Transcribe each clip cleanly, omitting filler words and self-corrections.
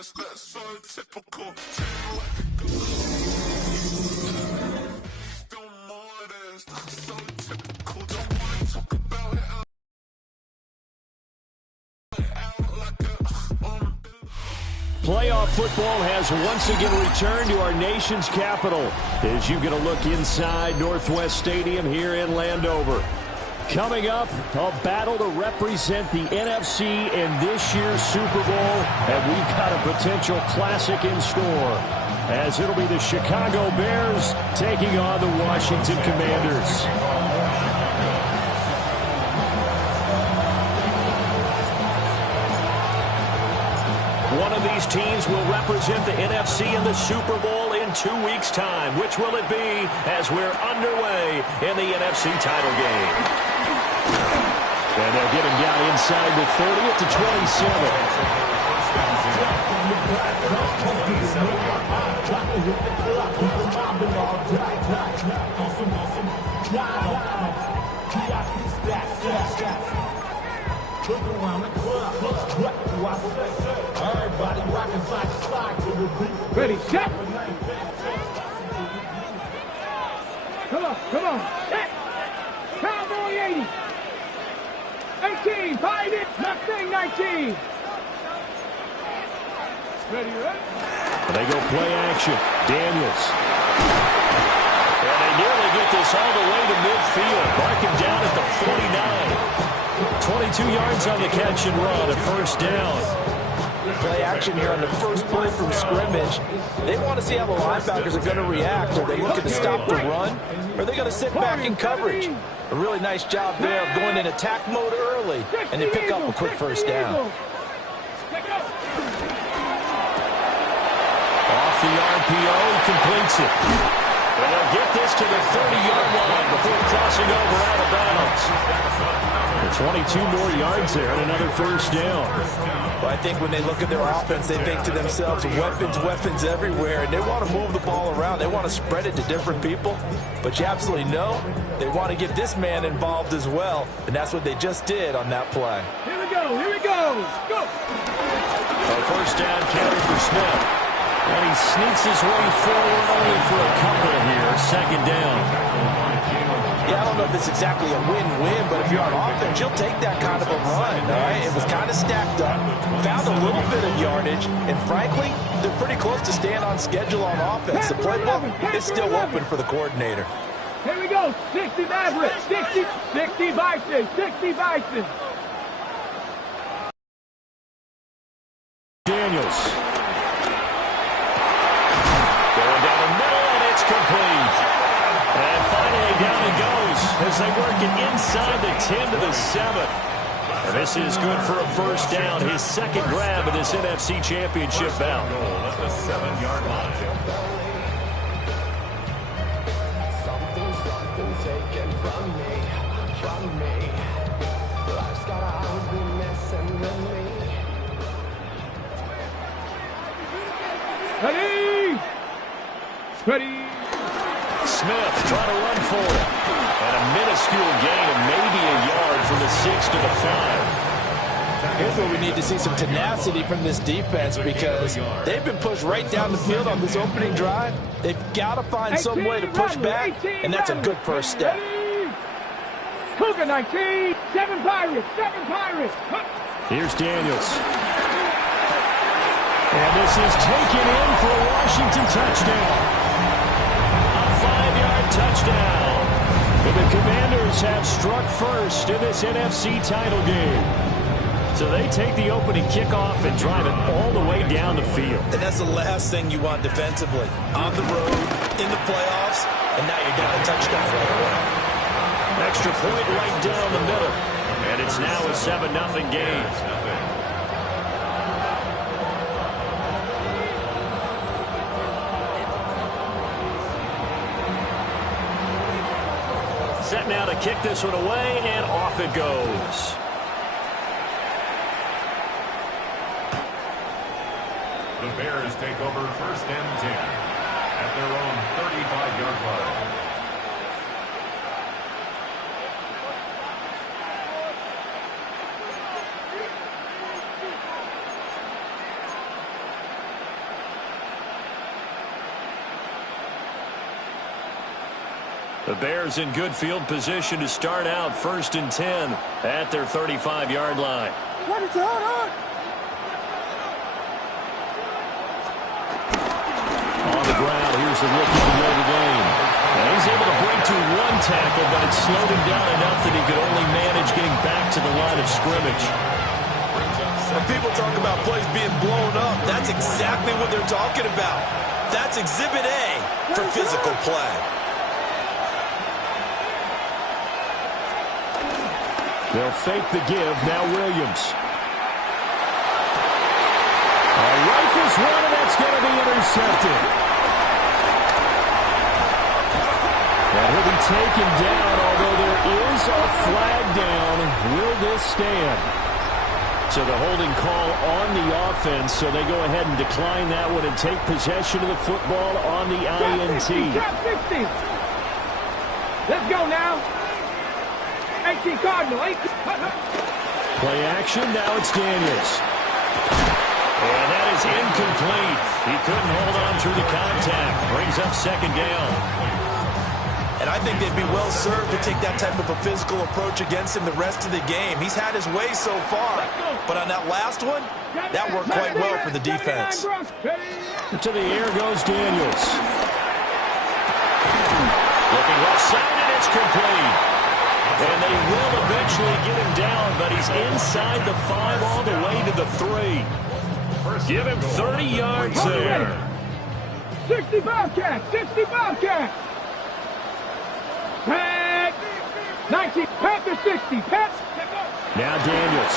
That's so typical. Playoff football has once again returned to our nation's capital as you get a look inside Northwest Stadium here in Landover. Coming up, a battle to represent the NFC in this year's Super Bowl, and we've got a potential classic in store, as it'll be the Chicago Bears taking on the Washington Commanders. One of these teams will represent the NFC in the Super Bowl in 2 weeks' time. Which will it be as we're underway in the NFC title game? And they'll get him down inside the 30 at the 27. Ready, set. Come on, set. Cowboy 80. 18, find it. Mustang 19. Ready, right? They go play action. Daniels. And they nearly get this all the way to midfield. Mark him down at the 49. 22 yards on the catch and run, a first down. Play action here on the first play from scrimmage. They want to see how the linebackers are going to react. Are they looking to stop the run? Or are they going to sit back in coverage? A really nice job there of going in attack mode early, and they pick up a quick first down. Off the RPO, he completes it. And they'll get this to the 30-yard line before crossing over out of bounds. 22 more yards there and another first down. Well, I think when they look at their offense, they think to themselves, weapons everywhere, and they want to move the ball around. They want to spread it to different people. But you absolutely know they want to get this man involved as well, and that's what they just did on that play. Here we go. Go! A first down carry for Smith. And he sneaks his way forward only for a couple here. Second down. Yeah, I don't know if it's exactly a win-win, but if you're on offense, you'll take that kind of a run, all right? It was kind of stacked up, found a little bit of yardage, and frankly, they're pretty close to staying on schedule on offense. The playbook is still open for the coordinator. Here we go, 60 Maverick, 60 Bison. Daniels. Going down the middle, and it's complete. And finally down he goes as they work it inside the 10 to the 7. And this is good for a first down, his second grab of this NFC Championship bout. At the 7-yard line. Something taken from me. Life's gotta always be messing with me. Ready. Smith trying to run for it. And a minuscule gain of maybe a yard from the 6 to the 5. Here's where we need to see some tenacity from this defense, because they've been pushed right down the field on this opening drive. They've got to find some way to push back, and that's a good first step. Cougar 19, 7 Pirates. Here's Daniels. And this is taken in for a Washington touchdown. A 5-yard touchdown. And the Commanders have struck first in this NFC title game. So they take the opening kickoff and drive it all the way down the field. And that's the last thing you want defensively. On the road, in the playoffs, and now you're down a touchdown right away. Extra point right down the middle. And it's now a 7-0 game. Set now to kick this one away, and off it goes. The Bears take over first and 10 at their own 35-yard line. The Bears in good field position to start out 1st and 10 at their 35-yard line. What is going on? On the ground, here's the rookie from Notre Dame. And he's able to break to one tackle, but it slowed him down enough that he could only manage getting back to the line of scrimmage. When people talk about plays being blown up, that's exactly what they're talking about. That's Exhibit A for physical play. They'll fake the give. Now Williams. Rifles one, and that's going to be intercepted. And he'll be taken down, although there is a flag down. Will this stand? So the holding call on the offense, so they go ahead and decline that one and take possession of the football on the INT. Drop 60. Let's go now. 18 Cardinal. 18. Play action. Now it's Daniels. And that is incomplete. He couldn't hold on through the contact. Brings up 2nd down. And I think they'd be well served to take that type of a physical approach against him the rest of the game. He's had his way so far. But on that last one, that worked quite well for the defense. To the air goes Daniels. Looking left side, and it's complete. And they will eventually get him down, but he's inside the 5 all the way to the 3. Give him 30 yards there. 60 Bobcats. 60 Bobcats. Pat. 19. Pat to 60. Pat. Now Daniels.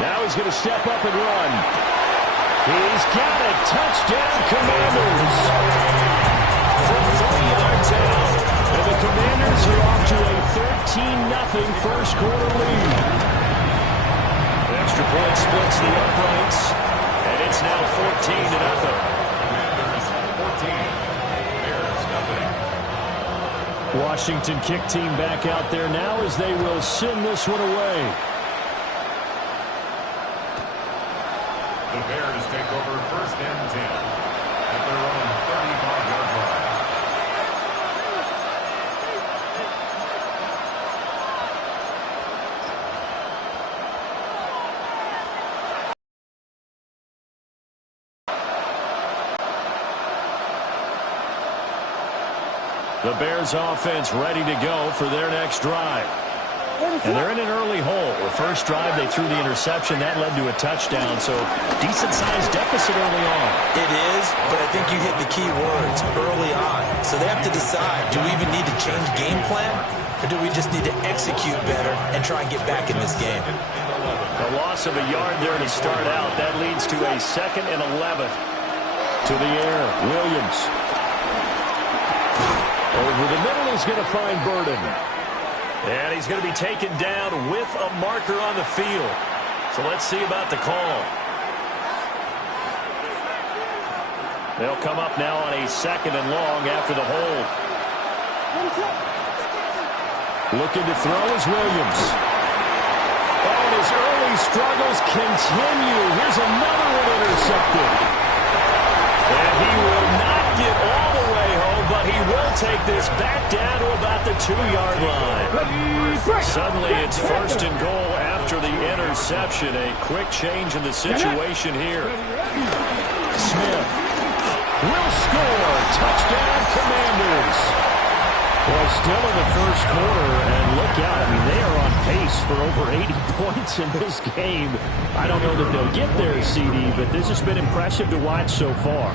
Now he's going to step up and run. He's got a touchdown, Commanders. From 3 yards out. And the Commanders are off to a 13-0 first quarter lead. Extra point splits the uprights. And it's now 14-0. Commanders 14. Bears nothing. Washington kick team back out there now as they will send this one away. The Bears take over 1st and 10 at their own 35-yard line. The Bears offense ready to go for their next drive. And they're in an early hole. The first drive, they threw the interception. That led to a touchdown, so decent-sized deficit early on. It is, but I think you hit the key words, early on. So they have to decide, do we even need to change game plan, or do we just need to execute better and try and get back in this game? A loss of a yard there to start out. That leads to a 2nd and 11. To the air, Williams. Over the middle, he's going to find Burden. And he's going to be taken down with a marker on the field. So let's see about the call. They'll come up now on a 2nd and long after the hold. Looking to throw is Williams. And his early struggles continue. Here's another one intercepted. And he will not get all the way home, but he will take this back down to about the 2-yard line. Suddenly it's 1st and goal after the interception. A quick change in the situation here. Smith will score. Touchdown, Commanders. Well, still in the first quarter, and look out. I mean, they are on pace for over 80 points in this game. I don't know that they'll get there, CD, but this has been impressive to watch so far.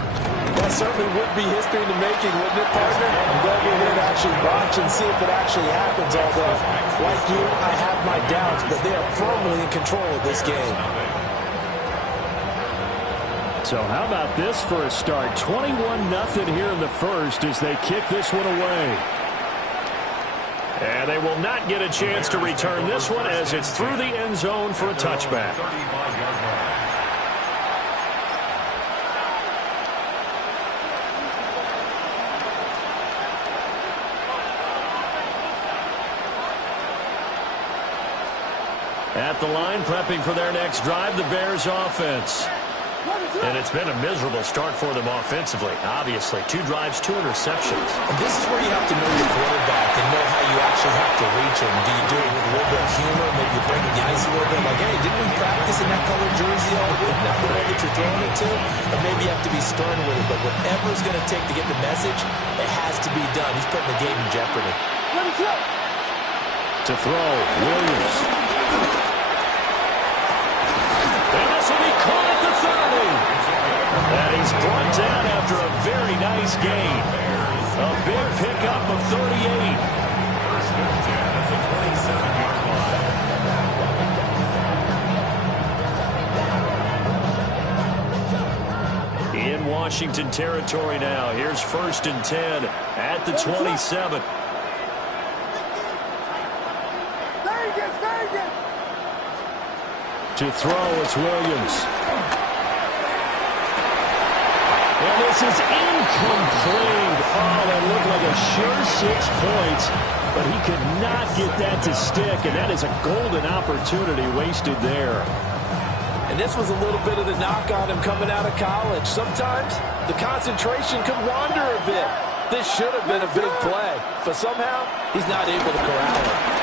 That certainly would be history in the making, wouldn't it, partner? I'm glad you're here to actually watch and see if it actually happens, although, like you, I have my doubts, but they are firmly in control of this game. So how about this for a start? 21-0 here in the first as they kick this one away. And they will not get a chance to return this one as it's through the end zone for a touchback. 35-yard line. At the line, prepping for their next drive, the Bears offense. And it's been a miserable start for them offensively. Obviously, 2 drives, 2 interceptions. And this is where you have to know your quarterback and know how you actually have to reach him. Do you do it with a little bit of humor, maybe you break the ice a little bit, like, hey, didn't we practice in that colored jersey all week? Not the way that you're throwing it to? Or maybe you have to be stern with it, but whatever it's going to take to get the message, it has to be done. He's putting the game in jeopardy. To throw, Williams. And this will be caught at the 30. And he's brought down after a very nice gain. A big pickup of 38. First and 10 at the 27-yard line. In Washington territory now. Here's first and 10 at the 27. To throw, it's Williams. And this is incomplete. Oh, that looked like a sure 6 points, but he could not get that to stick, and that is a golden opportunity wasted there. And this was a little bit of the knock on him coming out of college. Sometimes the concentration could wander a bit. This should have been a big play, but somehow he's not able to corral it.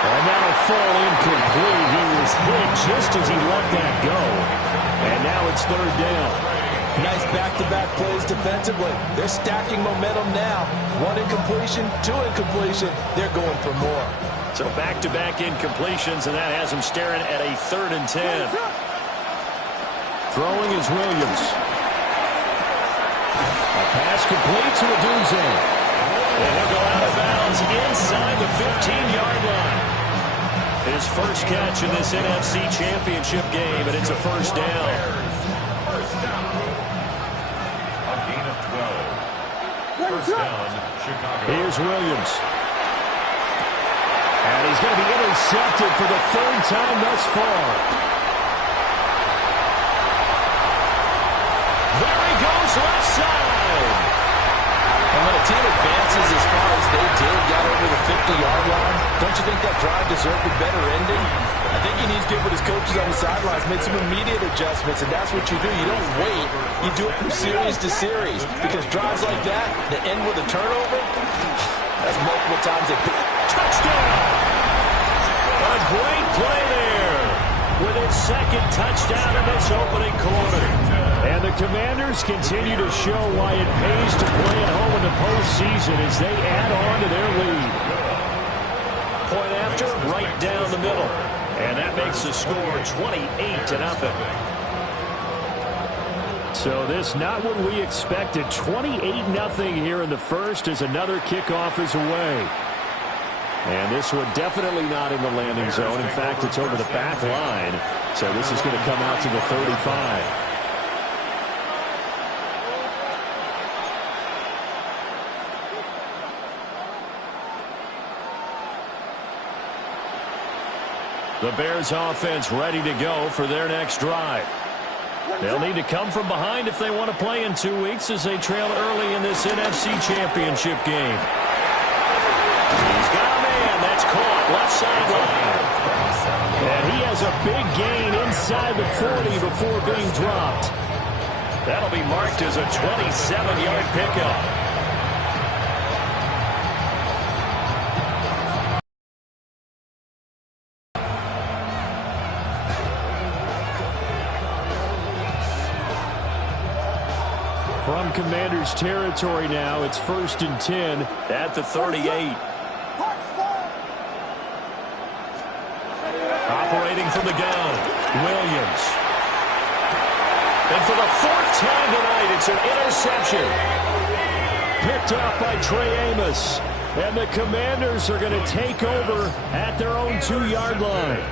And that'll fall incomplete. He was hit just as he let that go. And now it's third down. Nice back-to-back plays defensively. They're stacking momentum now. 1 incompletion, 2 incompletion. They're going for more. So back-to-back incompletions, and that has him staring at a third and 10. Throwing is Williams. A pass complete to Odunze. And he'll go out of bounds inside the 15-yard line. His first catch in this NFC Championship game, and it's a first down. First down. A gain of 12. First down, Chicago. Here's Williams. And he's going to be intercepted for the 3rd time thus far. There he goes, left side. And when a team advances as far as they did, got over the 50-yard line, don't you think that drive deserved a better ending? I think he needs to get with his coaches on the sidelines, make some immediate adjustments, and that's what you do. You don't wait. You do it from series to series, because drives like that end with a turnover, that's multiple times they pick. Touchdown! A great play there with his 2nd touchdown in this opening quarter. And the Commanders continue to show why it pays to play at home in the postseason as they add on to their lead. Point after, right down the middle. And that makes the score 28-0. So this not what we expected. 28-0 here in the first as another kickoff is away. And this one definitely not in the landing zone. In fact, it's over the back line. So this is going to come out to the 35. The Bears offense ready to go for their next drive. They'll need to come from behind if they want to play in 2 weeks as they trail early in this NFC Championship game. He's got a man. That's caught. Left sideline. And he has a big gain inside the 40 before being dropped. That'll be marked as a 27-yard pickup. From Commanders territory now, it's 1st and 10 at the 38. Operating from the gun, Williams. And for the 4th time tonight, it's an interception. Picked off by Trey Amos. And the Commanders are going to take over at their own 2-yard line.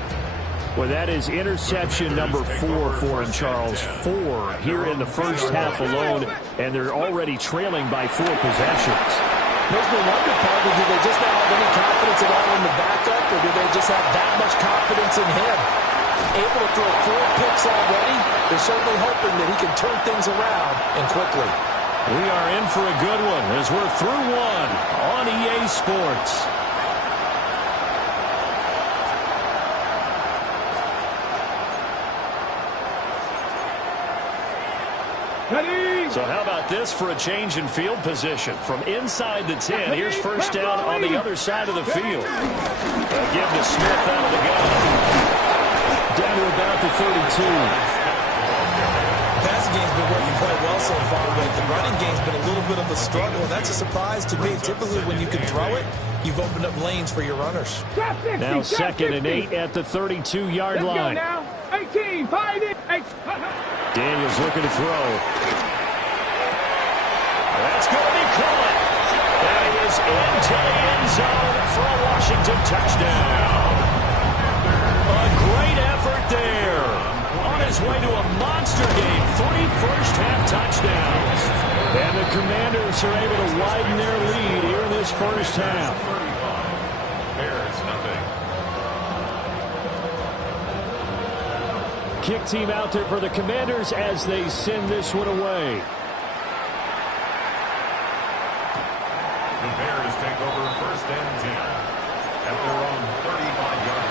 Well, that is interception number 4 for him, Charles. 4 here in the first half alone, and they're already trailing by 4 possessions. Makes me wonder, probably, do they just not have any confidence at all in the backup, or do they just have that much confidence in him? Able to throw 4 picks already, they're certainly hoping that he can turn things around and quickly. We are in for a good one as we're through one on EA Sports. Ready. So how about this for a change in field position? From inside the 10, here's first down on the other side of the field. They'll give to Smith out of the gun. Down to about the 32. Passing game's been working quite well so far, but the running game's been a little bit of a struggle. That's a surprise to me. Typically, when you can throw it, you've opened up lanes for your runners. Now 2nd and 8 at the 32-yard line. Now. 18, 5 in. Daniels looking to throw. That's going to be caught. That is into the end zone for a Washington touchdown. A great effort there. On his way to a monster game, 3 first-half touchdowns. And the Commanders are able to widen their lead here in this first half. Bears, nothing. Kick team out there for the Commanders as they send this one away. The Bears take over 1st and 10 at their own 35-yard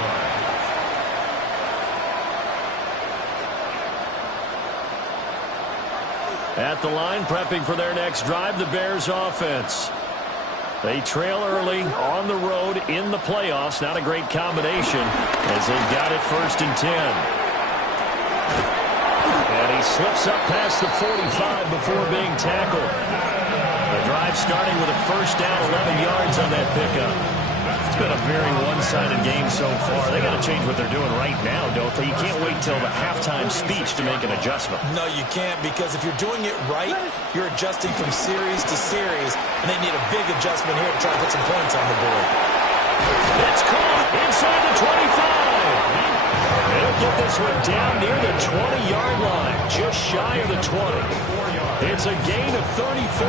line. At the line, prepping for their next drive, the Bears offense. They trail early on the road in the playoffs. Not a great combination as they've got it 1st and 10. And he slips up past the 45 before being tackled. The drive starting with a first down, 11 yards on that pickup. It's been a very one-sided game so far. They got to change what they're doing right now, don't they? You can't wait till the halftime speech to make an adjustment. No, you can't, because if you're doing it right, you're adjusting from series to series, and they need a big adjustment here to try to put some points on the board. It's caught inside the 25. They'll get this one down near the 20-yard line, just shy of the 20. It's a gain of 34.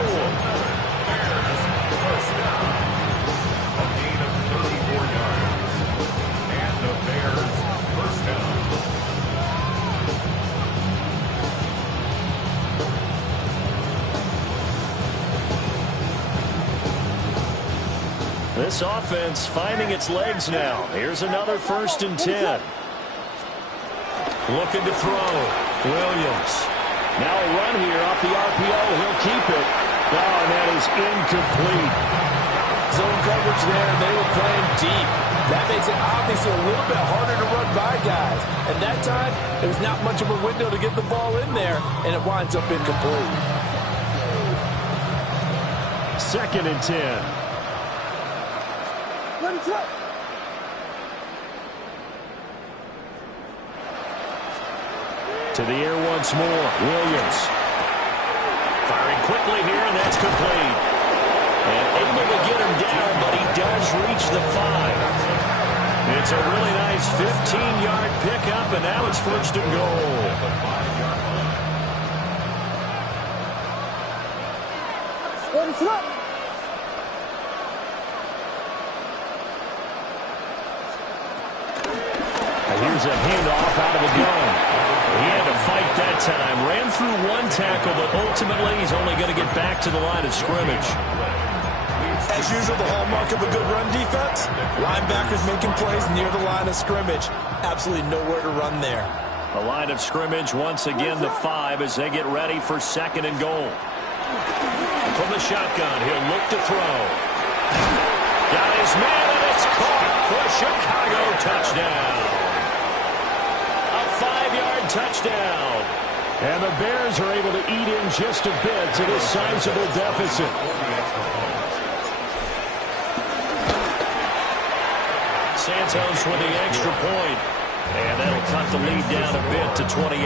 A gain of 34 yards. And the Bears first down. This offense finding its legs now. Here's another 1st and 10. Looking to throw. Williams. Now a run here off the RPO. He'll keep it. Oh, and that is incomplete. Zone coverage there, and they were playing deep. That makes it obviously a little bit harder to run by guys. At that time, there was not much of a window to get the ball in there, and it winds up incomplete. 2nd and 10. Let it go. To the air once more. Williams. Firing quickly here, and that's complete. And able to get him down, but he does reach the 5. It's a really nice 15-yard pickup, and now it's 1st and goal. Let it go. Here's a handoff out of the gun. He had to fight that time. Ran through one tackle, but ultimately he's only going to get back to the line of scrimmage. As usual, the hallmark of a good run defense, linebackers making plays near the line of scrimmage. Absolutely nowhere to run there. A line of scrimmage once again the 5 as they get ready for 2nd and goal. From the shotgun, he'll look to throw. Got his man, and it's caught for a Chicago touchdown. 5-yard touchdown. And the Bears are able to eat in just a bit to this sizable deficit. Santos with the extra point. And that'll cut the lead down a bit to 28.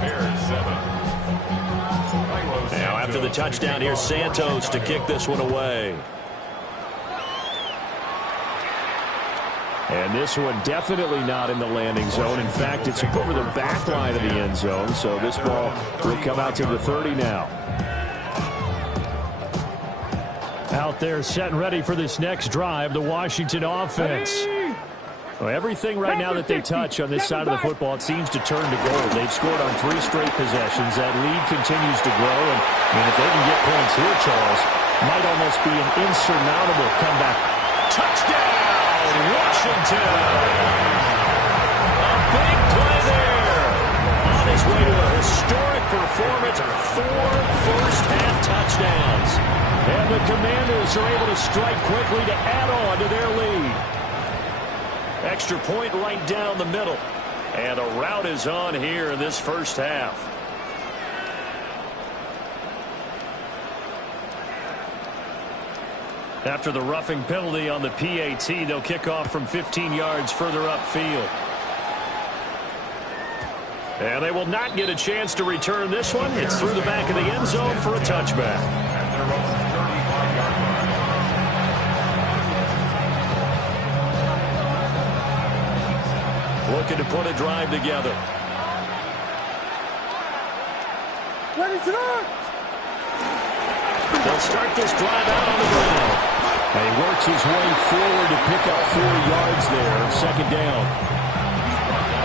Bears 7. Now after the touchdown, here's Santos to kick this one away. And this one definitely not in the landing zone. In fact, it's over the back line of the end zone. So this ball will come out to the 30 now. Out there set and ready for this next drive, the Washington offense. Well, everything right now that they touch on this side of the football, it seems to turn to gold. They've scored on 3 straight possessions. That lead continues to grow. And if they can get points here, Charles, might almost be an insurmountable comeback. Touchdown! Washington. A big play there. On his way to a historic performance. 4 first-half touchdowns. And the Commanders are able to strike quickly to add on to their lead. Extra point right down the middle. And a rout is on here in this first half. After the roughing penalty on the PAT, they'll kick off from 15 yards further upfield. And they will not get a chance to return this one. It's through the back of the end zone for a touchback. At their own 35-yard line. Looking to put a drive together. They'll start this drive out on the ground. And he works his way forward to pick up 4 yards there. Second down.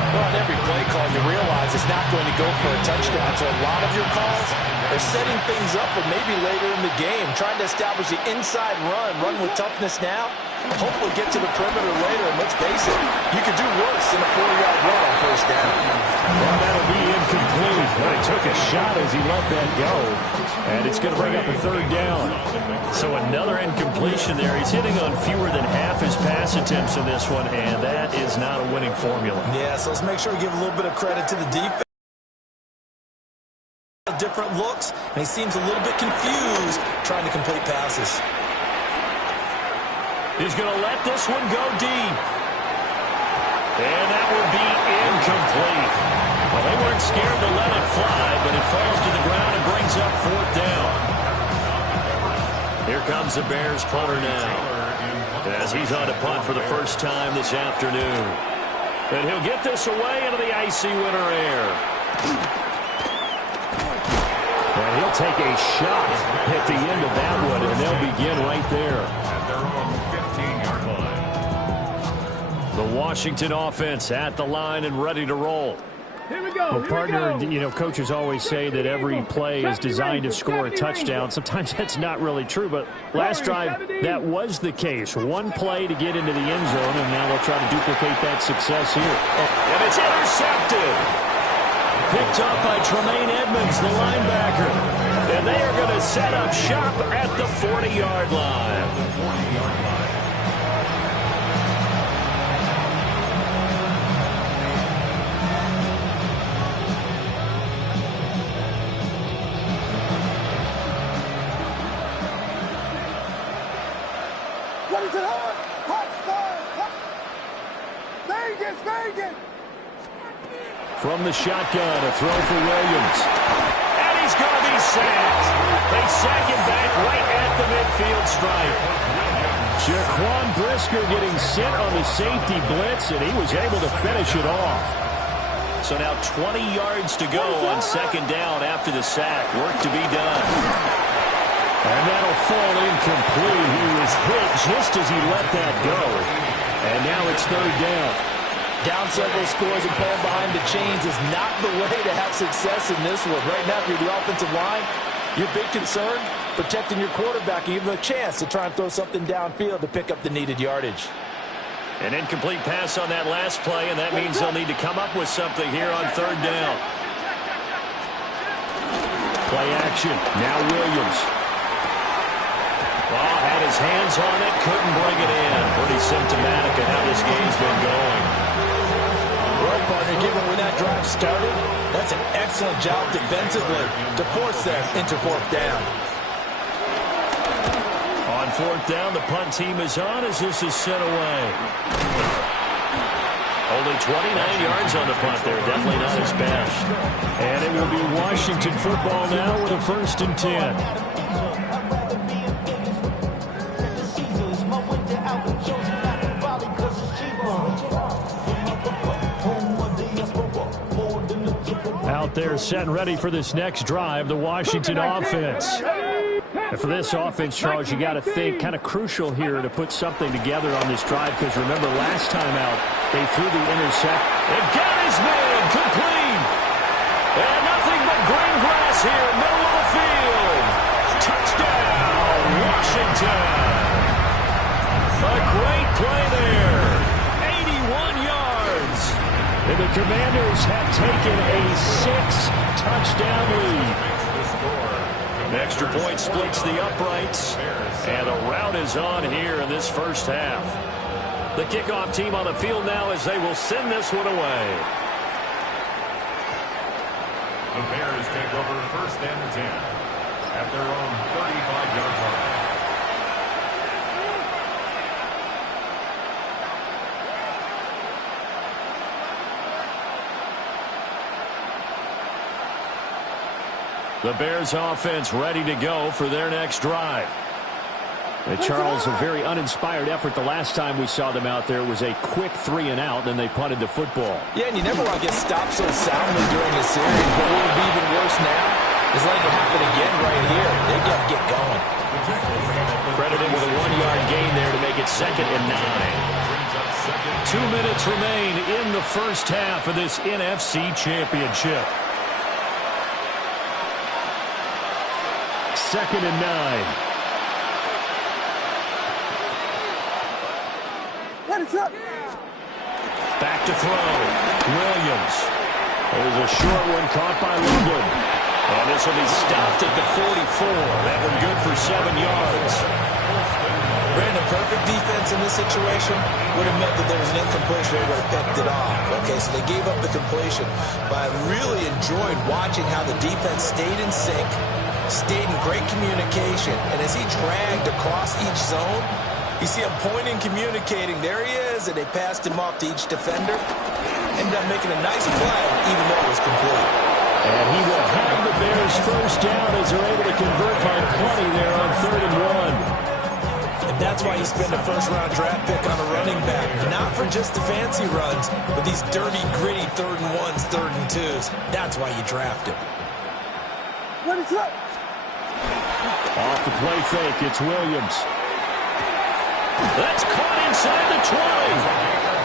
Well, on every play call, you realize it's not going to go for a touchdown. So a lot of your calls are setting things up for maybe later in the game, trying to establish the inside run with toughness now. Hopefully get to the perimeter later. And let's face it, you could do worse than a 4-yard run on first down. Well, that'll be incomplete. But he took a shot as he let that go. And it's going to bring up a third down. So another incompletion there. He's hitting on fewer than half his pass attempts in this one, and that is not a winning formula. Yeah, so let's make sure we give a little bit of credit to the defense. Different looks, and he seems a little bit confused trying to complete passes. He's going to let this one go deep. And that would be incomplete. Well, they weren't scared to let it fly, but it falls to the ground and brings up fourth down. Here comes the Bears punter now, as he's on to punt for the first time this afternoon. And he'll get this away into the icy winter air. And he'll take a shot at the end of that one, and they'll begin right there. At their own 15-yard line. The Washington offense at the line and ready to roll. Here we go. Well, partner, you know, coaches always say that every play is designed to score a touchdown. Sometimes that's not really true, but last drive, that was the case. One play to get into the end zone, and now they'll try to duplicate that success here. And it's intercepted. Picked up by Tremaine Edmonds, the linebacker. And they are going to set up shop at the 40-yard line. What is it on? Vegas, Vegas! From the shotgun, a throw for Williams. And he's going to be sacked. They sack him back right at the midfield stripe. Jaquan Brisker getting sent on the safety blitz, and he was able to finish it off. So now 20 yards to go on second down after the sack. Work to be done. And that'll fall incomplete. He was hit just as he let that go. And now it's third down. Down several scores and pulling behind the chains is not the way to have success in this one. Right now, if you're the offensive line, your big concern, protecting your quarterback and giving him a chance to try and throw something downfield to pick up the needed yardage. An incomplete pass on that last play, and that means they'll need to come up with something here on third down. Play action. Now Williams. Oh, had his hands on it, couldn't bring it in. Pretty symptomatic of how this game's been going. Well, partner, given when that drive started, that's an excellent job defensively to force them into fourth down. On fourth down, the punt team is on as this is sent away. Only 29 yards on the punt there. Definitely not his best. And it will be Washington football now with a 1st and 10. Out there set and ready for this next drive, the Washington offense. And for this offense, Charles, you got to think kind of crucial here to put something together on this drive, because remember last time out, they threw the intercept and got his man complete. And nothing but green grass here, middle of the field. Touchdown, Washington. A great play there. 81 yards. And the Commanders have taken a 6-touchdown extra point splits the uprights. And the rout is on here in this first half. The kickoff team on the field now as they will send this one away. The Bears take over first and 10 at their own 35-yard line. The Bears offense ready to go for their next drive. Charles, a very uninspired effort the last time we saw them out there was a quick 3-and-out, then they punted the football. Yeah, and you never want to get stopped so soundly during the series, but what would be even worse now is letting it happen again right here. They've got to get going. Credited with a 1-yard gain there to make it 2nd and 9. 2 minutes remain in the first half of this NFC Championship. 2nd and 9. Back to throw. Williams. There's a short one caught by Loveland. And this will be stopped at the 44. That one good for 7 yards. Brandon, perfect defense in this situation would have meant that there was an incompletion. They would have picked it off. Okay, so they gave up the completion. But I really enjoyed watching how the defense stayed in sync, stayed in great communication. And as he dragged across each zone, you see him pointing, communicating. There he is, and they passed him off to each defender. Ended up making a nice play, even though it was complete. And he will have the Bears first down as they're able to convert by plenty there on 3rd and 1. And that's why you spend a first-round draft pick on a running back. Not for just the fancy runs, but these dirty, gritty 3rd and 1s, 3rd and 2s. That's why you draft him. Off the play fake, it's Williams. That's caught inside the 20.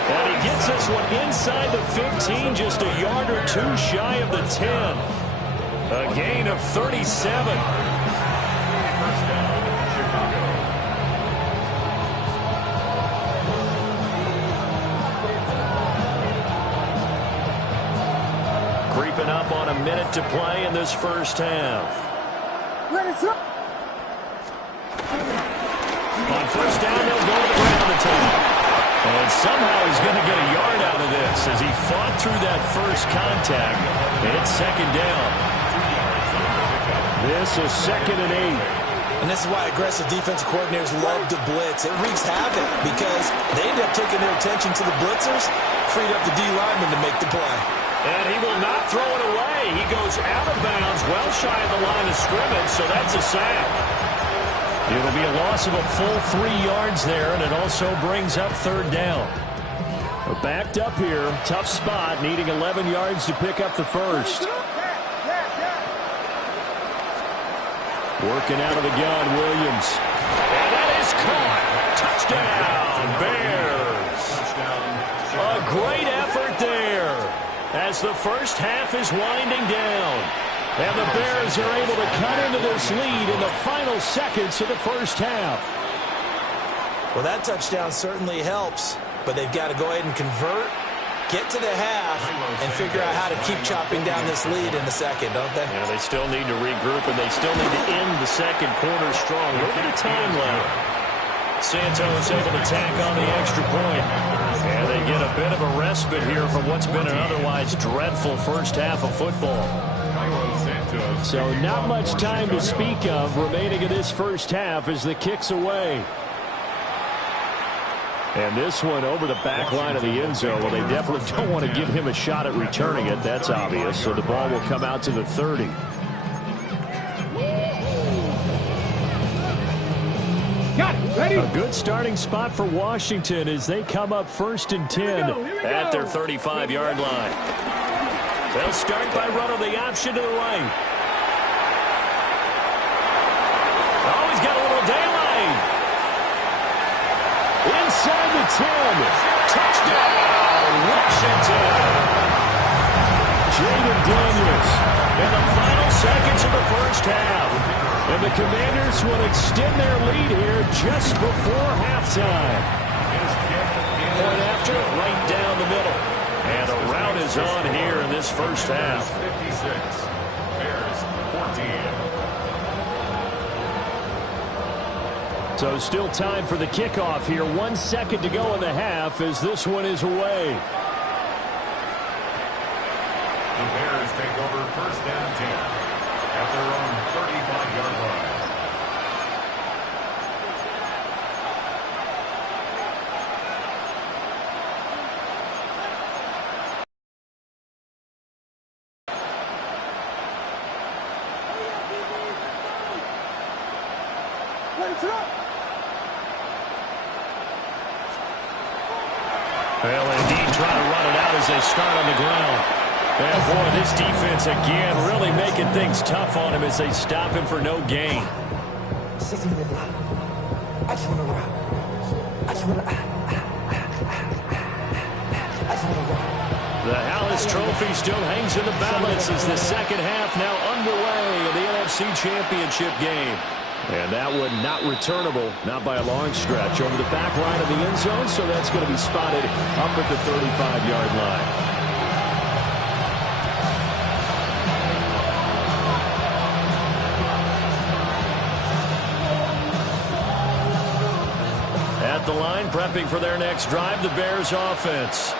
And he gets this one inside the 15, just a yard or two shy of the 10. A gain of 37. Creeping up on a minute to play in this first half. On first down, they'll go to the ground the time. And somehow he's going to get a yard out of this as he fought through that first contact. It's 2nd down. This is 2nd and 8. And this is why aggressive defensive coordinators love to blitz. It wreaks havoc because they end up taking their attention to the blitzers, freed up the D lineman to make the play. And he will not throw it away. He goes out of bounds, well shy of the line of scrimmage, so that's a sack. It'll be a loss of a full 3 yards there, and it also brings up 3rd down. We're backed up here. Tough spot, needing 11 yards to pick up the first. Working out of the gun, Williams. And that is caught. Touchdown, Bears. A great effort there as the first half is winding down. And the Bears are able to cut into this lead in the final seconds of the first half. Well, that touchdown certainly helps, but they've got to go ahead and convert, get to the half, and figure out how to keep chopping down this lead in the second, don't they? Yeah, they still need to regroup, and they still need to end the second quarter strong. A little bit of time left. Santos able to tack on the extra point. And they get a bit of a respite here from what's been an otherwise dreadful first half of football. So not much time to speak of remaining in this first half as the kick's away. And this one over the back line of the end zone. Well, they definitely don't want to give him a shot at returning it. That's obvious. So the ball will come out to the 30. Got it. Ready? A good starting spot for Washington as they come up 1st and 10 at their 35-yard line. They'll start by running the option to the right. Oh, he's got a little daylight. Inside the 10. Touchdown, Washington. Jaden Daniels in the final seconds of the first half. And the Commanders will extend their lead here just before halftime. Point after, right down the middle. And a rout is on here in this first half. 56. Bears 14. So still time for the kickoff here. 1 second to go in the half as this one is away. The Bears take over first and 10 at their own 35-yard line. Well, indeed, trying to run it out as they start on the ground. And, boy, this defense again really making things tough on him as they stop him for no gain. I just want to rock. I just want to rock. The Hallis Trophy still hangs in the balance as the second half now underway in the NFC Championship game. And that one not returnable, not by a long stretch, over the back line of the end zone, so that's going to be spotted up at the 35-yard line. At the line, prepping for their next drive, the Bears offense.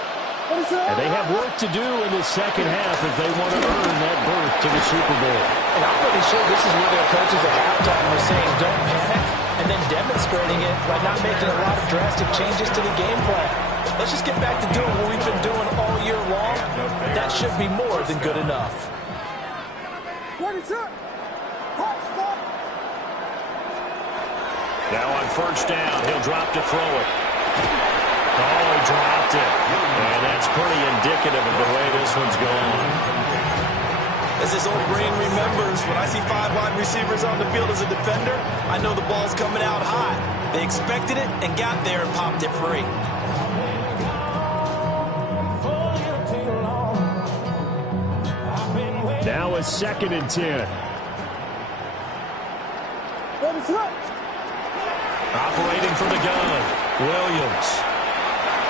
And they have work to do in the second half if they want to earn that berth to the Super Bowl. And I'm pretty sure this is where their coaches at halftime were saying don't panic, and then demonstrating it by not making a lot of drastic changes to the game plan. Let's just get back to doing what we've been doing all year long. That should be more than good enough. Now on first down, he'll drop to throw it. Oh, he dropped it. And that's pretty indicative of the way this one's going. As his old brain remembers, when I see 5 wide receivers on the field as a defender, I know the ball's coming out hot. They expected it and got there and popped it free. Now a 2nd and 10. Operating from the gun, Williams.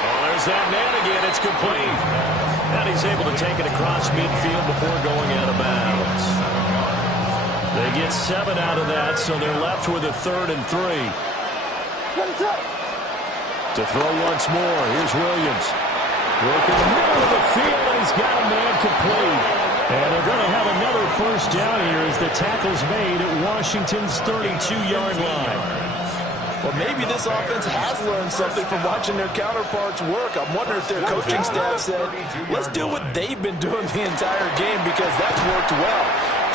Oh, there's that man again. It's complete. And he's able to take it across midfield before going out of bounds. They get 7 out of that, so they're left with a 3rd and 3. To throw once more, here's Williams. Working the middle of the field, and he's got a man complete. And they're going to have another first down here as the tackle's made at Washington's 32-yard line. Well, maybe this offense has learned something from watching their counterparts work. I'm wondering if their coaching staff said, let's do what they've been doing the entire game because that's worked well.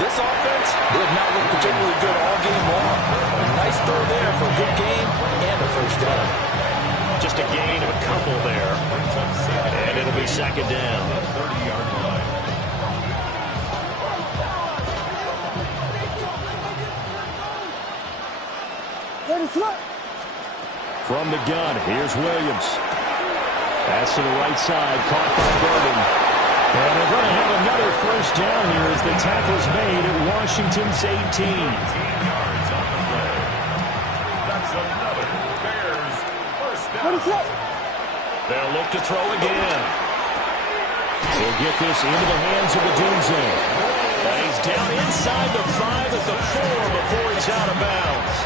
This offense did not look particularly good all game long. A nice throw there for a good game and a first down. Just a gain of a couple there. And it'll be 2nd down. 30-yard line. From the gun, here's Williams. Pass to the right side, caught by Burden. And they're going to have another first down here as the tackle's made at Washington's 18. 18 yards on the play. That's another Bears first down. They'll look to throw again. He'll get this into the hands of Odunze. He's down inside the 5 at the 4 before he's out of bounds.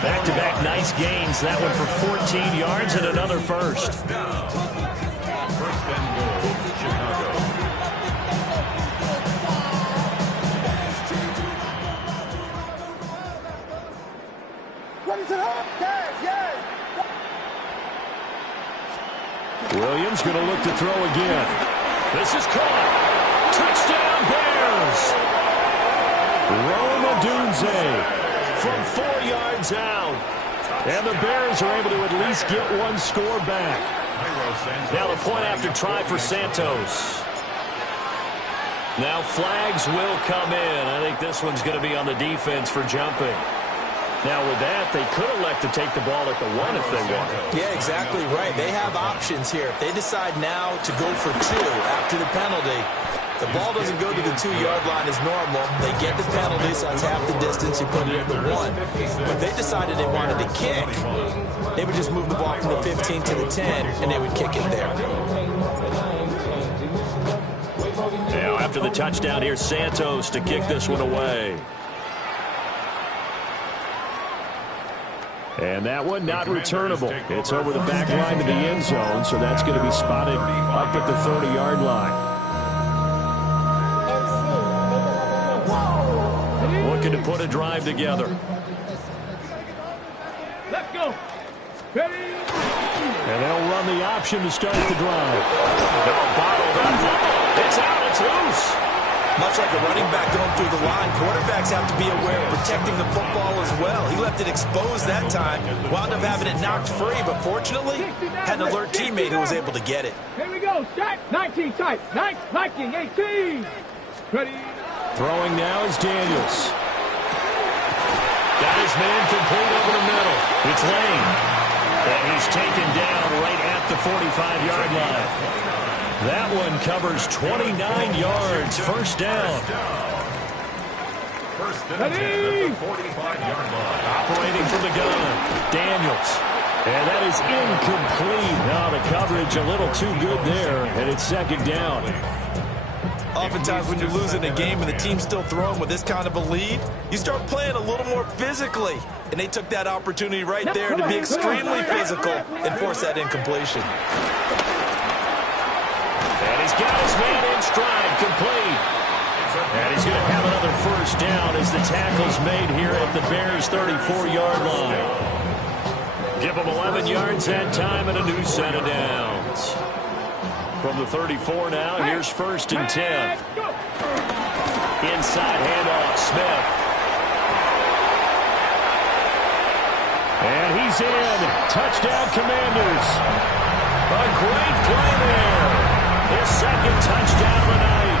Back-to-back nice gains. That one for 14 yards and another first. First down. First and goal, Chicago. Williams going to look to throw again. This is caught. Touchdown Bears. Rome Odunze from 4 yards out. And the Bears are able to at least get one score back. Now the point after try for Santos. Now flags will come in. I think this one's going to be on the defense for jumping. Now with that, they could elect to take the ball at the 1 if they want. Yeah, exactly right. They have options here. If they decide now to go for 2 after the penalty, the ball doesn't go to the 2-yard line as normal. They get the penalty, so that's half the distance. You put it at the 1. But if they decided they wanted to kick, they would just move the ball from the 15 to the 10, and they would kick it there. Now after the touchdown, here's Santos to kick this one away. And that one not returnable. It's over the back line to the end zone, so that's going to be spotted up at the 30-yard line. Looking to put a drive together. Let's go. Ready? And they'll run the option to start the drive. They'll bottle that. It's out. It's loose. Much like a running back going through the line, quarterbacks have to be aware of protecting the football as well. He left it exposed that time, wound up having it knocked free, but fortunately had an alert teammate who was able to get it. Here we go. Start. 19 tight. 9, Viking, 18. Ready? Throwing now is Daniels. Got his man complete over the middle. It's Lane. And he's taken down right at the 45-yard line. That one covers 29 yards. First down. First and 10 at the 45-yard line. Operating from the gun, Daniels. And that is incomplete. Now the coverage a little too good there, and it's second down. Oftentimes when you're losing a game and the team's still throwing with this kind of a lead, you start playing a little more physically. And they took that opportunity right there to be extremely physical and force that incompletion. And he's got his man in stride, complete. And he's going to have another first down as the tackle's made here at the Bears' 34-yard line. Give them 11 yards that time and a new set of downs. From the 34 now, here's first and 10. Inside handoff, Smith. And he's in. Touchdown, Commanders. A great play there. His second touchdown of the night.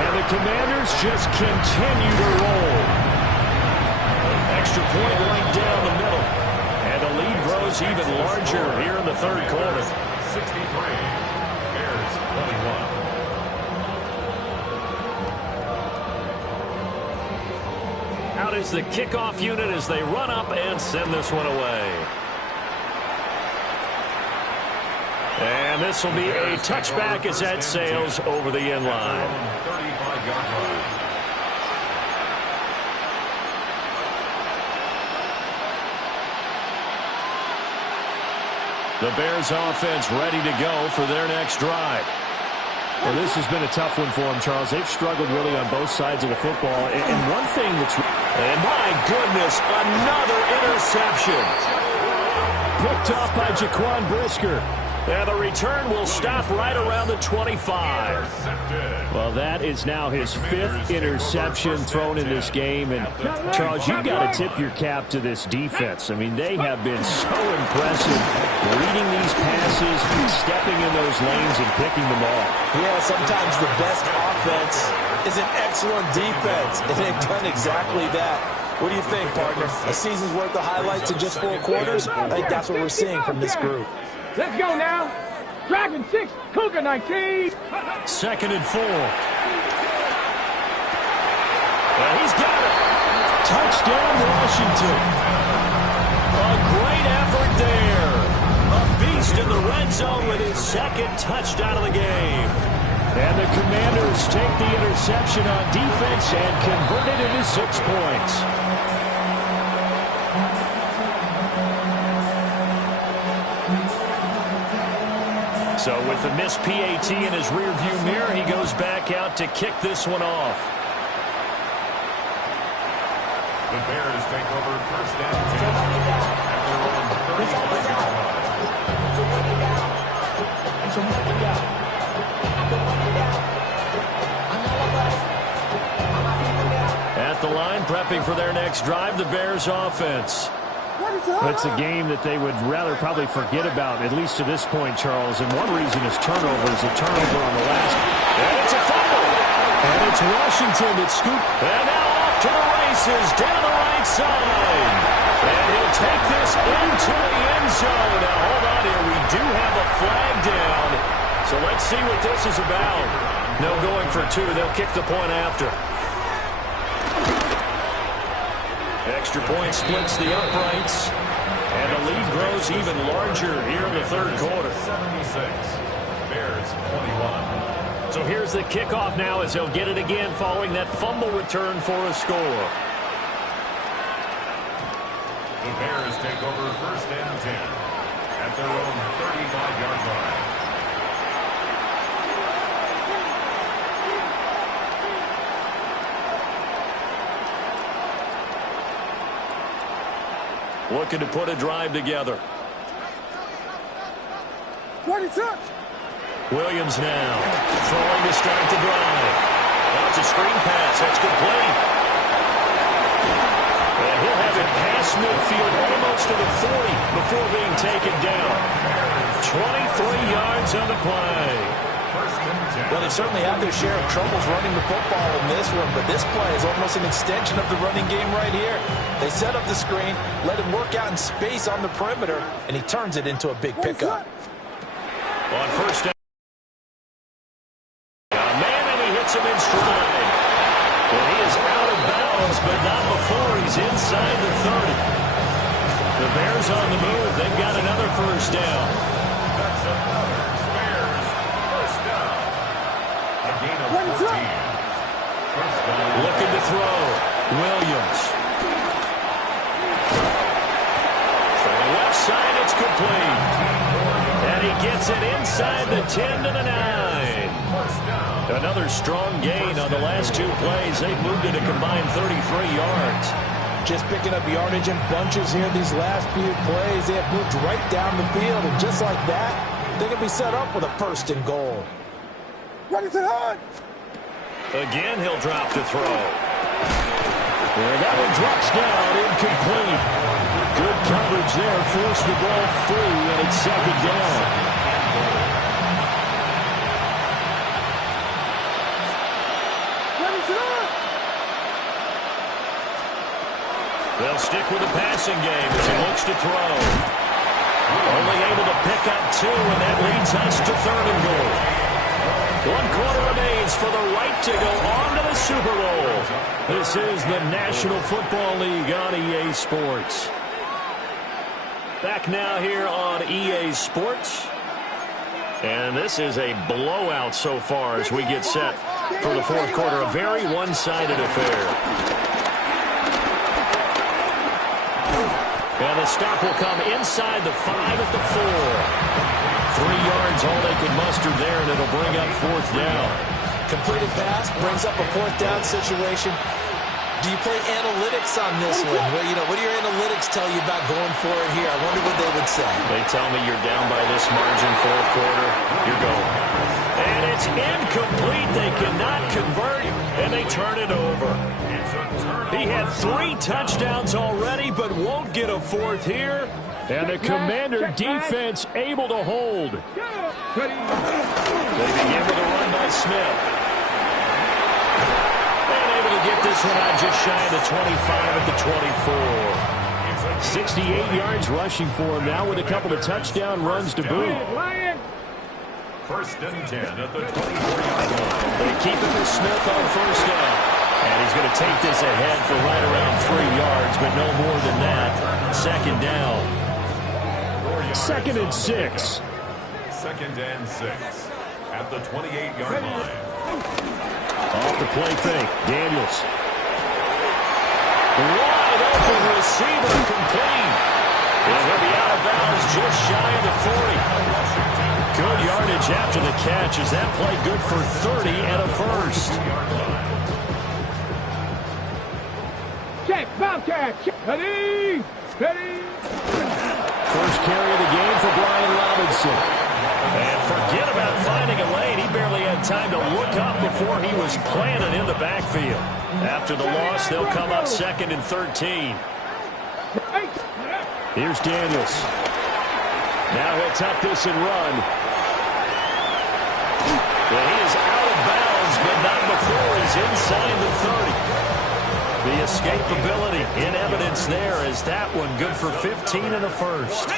And the Commanders just continue to roll. Extra point right down the middle. And the lead grows even larger here in the third quarter. 63. Bears 21. Out is the kickoff unit as they run up and send this one away. And this will be a touchback as that sails over the end line. 35-yard line. The Bears offense ready to go for their next drive. Well, this has been a tough one for them, Charles. They've struggled really on both sides of the football. And one thing that's... And my goodness, another interception. Picked off by Jaquan Brisker. And the return will stop right around the 25. Well, that is now his 5th interception thrown in this game. And, Charles, you've got to tip your cap to this defense. I mean, they have been so impressive reading these passes, stepping in those lanes, and picking them off. Yeah, sometimes the best offense is an excellent defense, and they've done exactly that. What do you think, partner? A season's worth of highlights in just 4 quarters? I think that's what we're seeing from this group. Let's go now. Dragon 6, Cougar 19. Second and 4. Well, he's got it. Touchdown, Washington. A great effort there. A beast in the red zone with his second touchdown of the game. And the Commanders take the interception on defense and convert it into 6 points. So with the missed PAT in his rearview mirror, he goes back out to kick this one off. The Bears take over first and 10 at their own 35-yard line. At the line, prepping for their next drive, the Bears offense. That's a game that they would rather probably forget about, at least to this point, Charles. And one reason is turnovers. A turnover on the last. And it's a fumble. And it's Washington that scooped. And now off to the races down the right side. And he'll take this into the end zone. Now, hold on here. We do have a flag down. So let's see what this is about. No going for 2. They'll kick the point after. Extra point splits the uprights, and the lead grows even larger here in the third quarter. 76, Bears 21. So here's the kickoff now as they'll get it again following that fumble return for a score. The Bears take over first and 10 at their own 35-yard line. Looking to put a drive together. 26. Williams now throwing to start the drive. Now it's a screen pass. That's complete. And he'll have it past midfield almost to the 40 before being taken down. 23 yards on the play. Well, they certainly have their share of troubles running the football in this one, but this play is almost an extension of the running game right here. They set up the screen, let him work out in space on the perimeter, and he turns it into a big pickup. On first down. Man, and he hits him in stride. Well, he is out of bounds, but not before he's inside the 30. The Bears on the move. They've got another first down. That's another Bears first down. A gain of 14. First down. Looking to throw. Williams. For the left side, it's complete. And he gets it inside the 10 to the 9. Another strong gain on the last two plays. They've moved it a combined 33 yards. Just picking up yardage in bunches here these last few plays. They have moved right down the field, and just like that, they can be set up with a first and goal. Ready to hunt. Again, he'll drop to throw. And that one drops down, incomplete. Good coverage there, forced the ball free, and it's second down. Ready to hunt. They'll stick with the passing game as he looks to throw. Only able to pick up 2, and that leads us to third and goal. 1 quarter remains for the right to go on to the Super Bowl. This is the National Football League on EA Sports. Back now here on EA Sports. And this is a blowout so far as we get set for the fourth quarter. A very one-sided affair. And the stop will come inside the 5 at the 4. 3 yards, all they could muster there, and it'll bring up fourth down. Completed pass brings up a fourth down situation. Do you play analytics on this one? Well, what do your analytics tell you about going for it here? I wonder what they would say. They tell me you're down by this margin, fourth quarter, you're going. And it's incomplete. They cannot convert, and they turn it over. He had 3 touchdowns already, but won't get a fourth here. And the Commander defense able to hold. They begin with a run by Smith. And able to get this one out just shy of the 25 at the 24. 68 yards rushing for him now with a couple of touchdown runs to boot. First and 10 at the 24-yard line. They keep it with Smith on first down. And he's going to take this ahead for right around 3 yards, but no more than that. Second down. 2nd and 6. 2nd and 6 at the 28-yard line. Off the play fake. Daniels. Wide open receiver, complete. And he'll be out of bounds just shy of the 40. Good yardage after the catch. Is that play good for 30 and a first? Check, Bobcat, check. Ready, ready. First carry of the game for Brian Robinson. And forget about finding a lane. He barely had time to look up before he was planted in the backfield. After the loss, they'll come up 2nd and 13. Here's Daniels. Now he'll tuck this and run. Well, he is out of bounds, but not before he's inside the 30. The escapability in evidence there as that one good for 15 and a first. He's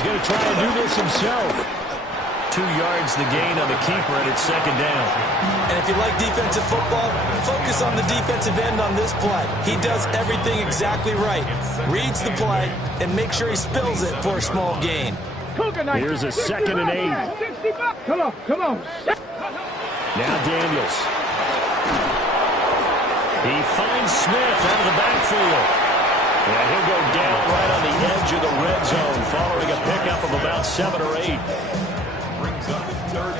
going to try and do this himself. 2 yards the gain on the keeper, and it's second down. And if you like defensive football, focus on the defensive end on this play. He does everything exactly right. Reads the play and make sure he spills it for a small gain. Here's a 2nd and 8. Come on. Now Daniels. He finds Smith out of the backfield. And he'll go down right on the edge of the red zone following a pickup of about 7 or 8.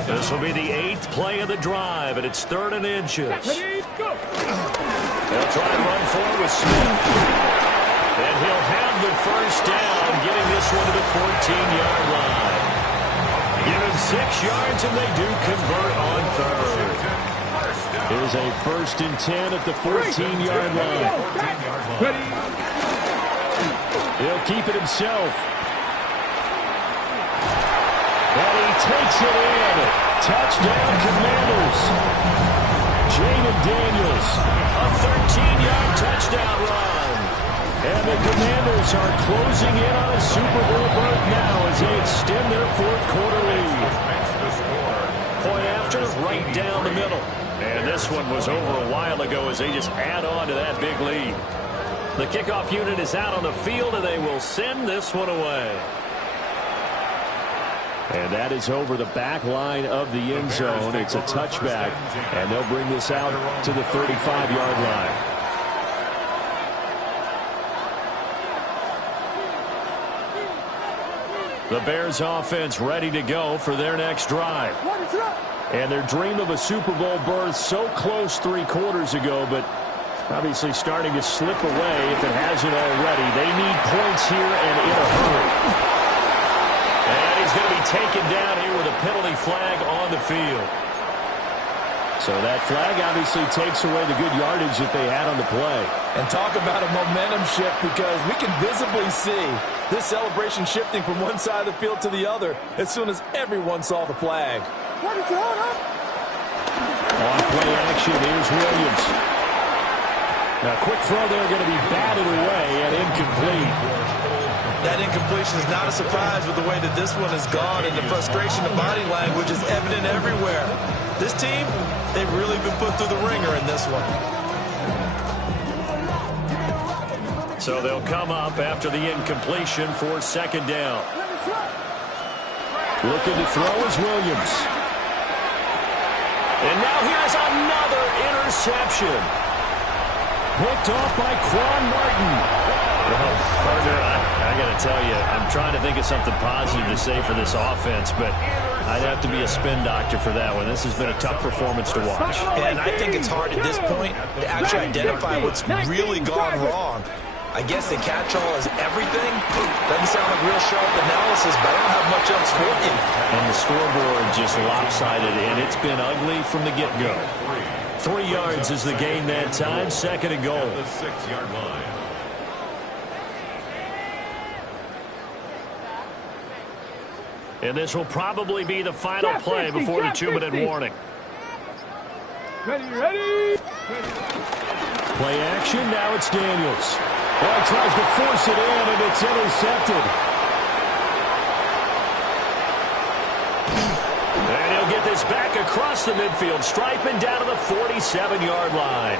This will be the 8th play of the drive, and it's 3rd and inches. Ready, go. They'll try and run forward with Smith. And he'll have the first down, getting this one to the 14-yard line. Give him 6 yards, and they do convert on 3rd. Here's a 1st and 10 at the 14-yard line. Ready. He'll keep it himself. And he takes it in. Touchdown, Commanders. Jaden Daniels, a 13-yard touchdown run. And the Commanders are closing in on a Super Bowl berth now as they extend their 4th quarter lead. Point after, right down the middle. And this one was over a while ago as they just add on to that big lead. The kickoff unit is out on the field, and they will send this one away. And that is over the back line of the end zone. It's a touchback, and they'll bring this out to the 35-yard line. The Bears offense ready to go for their next drive. And their dream of a Super Bowl berth so close 3 quarters ago, but obviously starting to slip away if it hasn't already. They need points here and in a hurry. And he's going to be taken down here with a penalty flag on the field. So that flag obviously takes away the good yardage that they had on the play. And talk about a momentum shift, because we can visibly see this celebration shifting from one side of the field to the other as soon as everyone saw the flag. On play action, here's Williams. Now, quick throw there, going to be batted away and incomplete. That incompletion is not a surprise with the way that this one has gone, and the frustration of body language is evident everywhere. This team, they've really been put through the ringer in this one. So they'll come up after the incompletion for 2nd down. Looking to throw is Williams. And now here's another interception. Picked off by Quan Martin. Well, partner, I got to tell you, I'm trying to think of something positive to say for this offense, but I'd have to be a spin doctor for that one. This has been a tough performance to watch. And I think it's hard at this point to actually identify what's really gone wrong. I guess the catch-all is everything. Doesn't sound like real sharp analysis, but I don't have much else for you. And the scoreboard just lopsided, and it's been ugly from the get-go. 3 yards is the gain that time, 2nd and goal. The 6-yard line. And this will probably be the final play before the 2-minute warning. Ready. Play action, now it's Daniels. Well, he tries to force it in, and it's intercepted. And he'll get this back across the midfield stripe and down to the 47-yard line.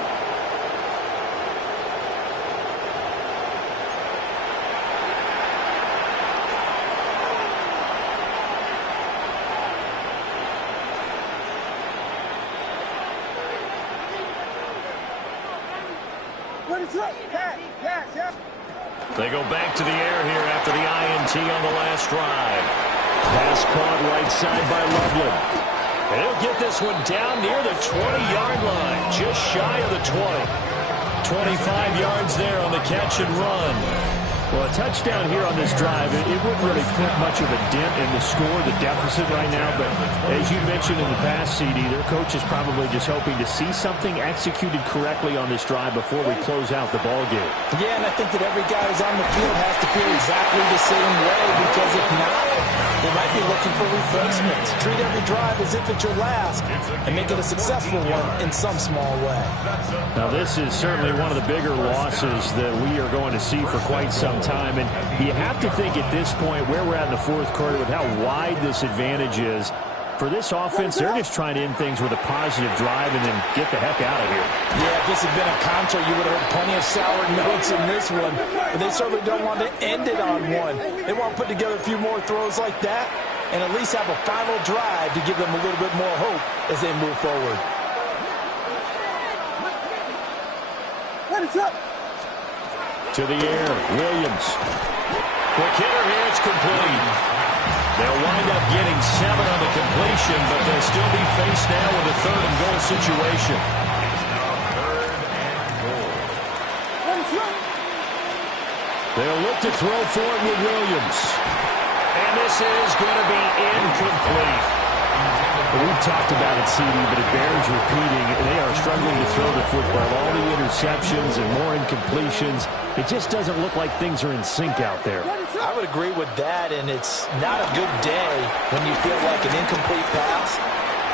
They go back to the air here after the INT on the last drive. Pass caught right side by Loveland. And he'll get this one down near the 20-yard line, just shy of the 20. 25 yards there on the catch and run. Well, a touchdown here on this drive, it wouldn't really put much of a dent in the score, the deficit right now. But as you mentioned in the past, CD, their coach is probably just hoping to see something executed correctly on this drive before we close out the ball game. Yeah, and I think that every guy who's on the field has to feel exactly the same way, because if not, they might be looking for replacements. Treat every drive as if it's your last and make it a successful one in some small way. Now, this is certainly one of the bigger losses that we are going to see for quite some time. And you have to think at this point where we're at in the 4th quarter with how wide this advantage is. For this offense, they're just trying to end things with a positive drive and then get the heck out of here. Yeah, if this had been a Concho, you would have heard plenty of sour notes in this one. But they certainly don't want to end it on one. They want to put together a few more throws like that and at least have a final drive to give them a little bit more hope as they move forward. To the air, Williams. Quick hitter here, it's complete. They'll wind up getting 7 on the completion, but they'll still be faced now with a 3rd and goal situation. They'll look to throw for it with Williams. And this is going to be incomplete. We've talked about it, CD, but it bears repeating. They are struggling to throw the football. All the interceptions and more incompletions. It just doesn't look like things are in sync out there. I would agree with that, and it's not a good day when you feel like an incomplete pass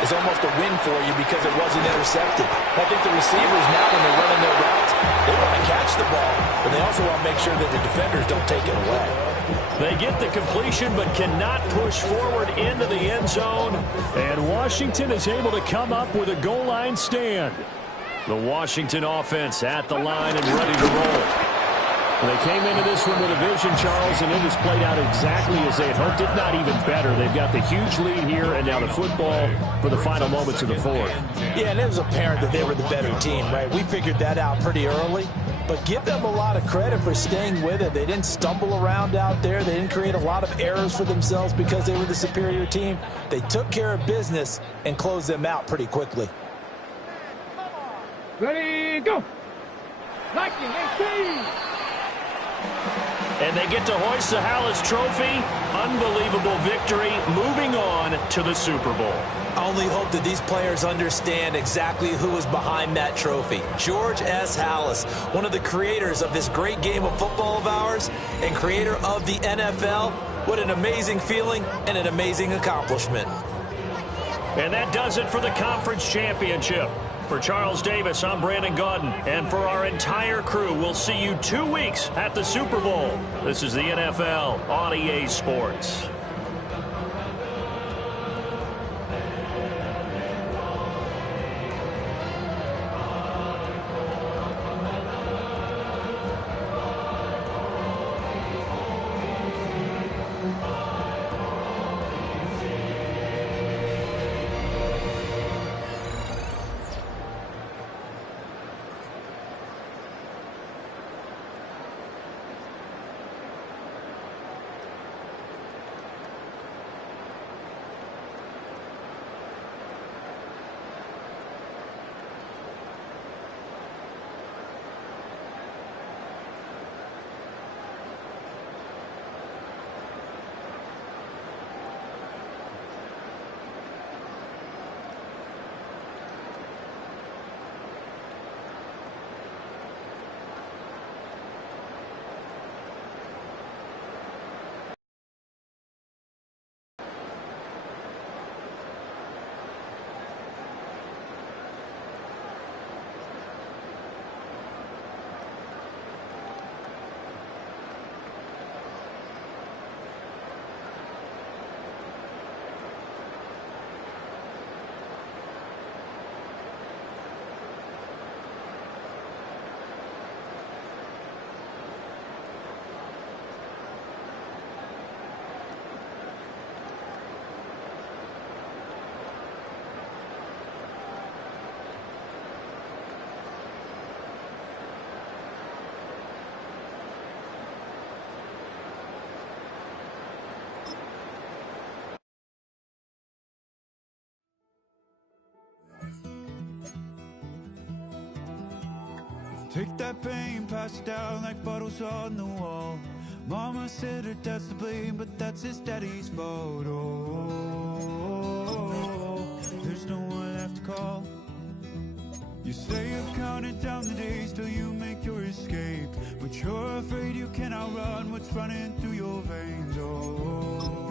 is almost a win for you because it wasn't intercepted. I think the receivers now, when they're running their routes, they want to catch the ball, but they also want to make sure that the defenders don't take it away. They get the completion but cannot push forward into the end zone. And Washington is able to come up with a goal line stand. The Washington offense at the line and ready to roll. They came into this one with a vision, Charles, and it has played out exactly as they had hoped, if not even better. They've got the huge lead here, and now the football for the final moments of the 4th. Yeah, and it was apparent that they were the better team, right? We figured that out pretty early. But give them a lot of credit for staying with it. They didn't stumble around out there. They didn't create a lot of errors for themselves because they were the superior team. They took care of business and closed them out pretty quickly. Ready, go! 19-18! And they get to hoist the Hallis Trophy. Unbelievable victory, moving on to the Super Bowl. I only hope that these players understand exactly who was behind that trophy. George S. Halas, one of the creators of this great game of football of ours and creator of the NFL. What an amazing feeling and an amazing accomplishment. And that does it for the conference championship. For Charles Davis, I'm Brandon Gaudin. And for our entire crew, we'll see you 2 weeks at the Super Bowl. This is the NFL on EA Sports. Take that pain, pass it down like bottles on the wall. Mama said her dad's to blame, but that's his daddy's fault. Oh, there's no one left to call. You say you've counted down the days till you make your escape, but you're afraid you cannot run what's running through your veins. Oh,